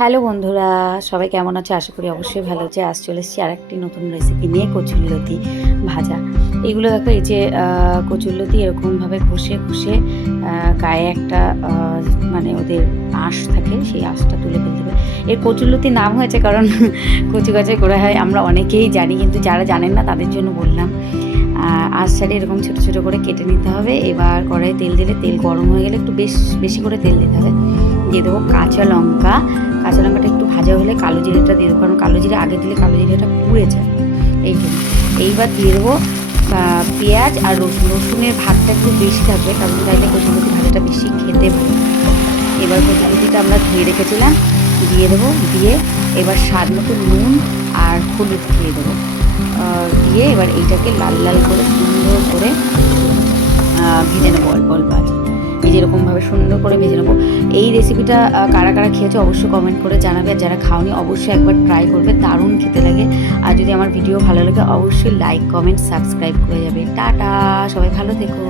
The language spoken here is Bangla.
হ্যালো বন্ধুরা, সবাই কেমন আছে? আশা করি অবশ্যই ভালো আছে। আজ চলে এসেছি আরেকটি নতুন রেসিপি নিয়ে, কচুরলতি ভাজা। এগুলো দেখো, এই যে কচুরলতি এরকমভাবে ঘষে ঘষে গায়ে একটা মানে ওদের আঁশ থাকে, সেই আঁশটা তুলে ফেলতে হবে। এর কচুরলতি নাম হয়েছে কারণ কচু গাছে করা হয়, আমরা অনেকেই জানি, কিন্তু যারা জানেন না তাদের জন্য বললাম। আঁশ ছাড়িয়ে এরকম ছোটো ছোটো করে কেটে নিতে হবে। এবার কড়াই তেল দিলে, তেল গরম হয়ে গেলে একটু বেশি করে তেল দিতে হবে। দিয়ে দেবো কাঁচা লঙ্কা। কাঁচা লঙ্কাটা একটু ভাজা হলে কালো জিরেটা দিয়ে দেবো, কারণ কালো জিরে আগে দিলে কালো জিরেটা পুড়ে যায়, এই জন্য। এইবার দিয়ে দেবো পেঁয়াজ আর রসুন। রসুনের ভাতটা একটু বেশি থাকবে, কারণ তাইলে কচুরলতি ভাজাটা বেশি খেতে ভালো। এবার কচুরলতিটা আমরা ধুয়ে রেখেছিলাম, দিয়ে দেবো। দিয়ে এবার স্বাদ মতো নুন আর হলুদ দিয়ে দেবো। দিয়ে এবার এইটাকে লাল লাল করে সুন্দর করে ভেজে নেবো, অল্প অল্প আছে। এই যেরকমভাবে সুন্দর করে ভেজে নেবো। এই রেসিপিটা কারা কারা খেয়েছে অবশ্যই কমেন্ট করে জানাবে, আর যারা খাওনি অবশ্যই একবার ট্রাই করবে, দারুণ খেতে লাগে। আর যদি আমার ভিডিও ভালো লাগে অবশ্যই লাইক, কমেন্ট, সাবস্ক্রাইব করে যাবে। টাটা, সবাই ভালো থেকো।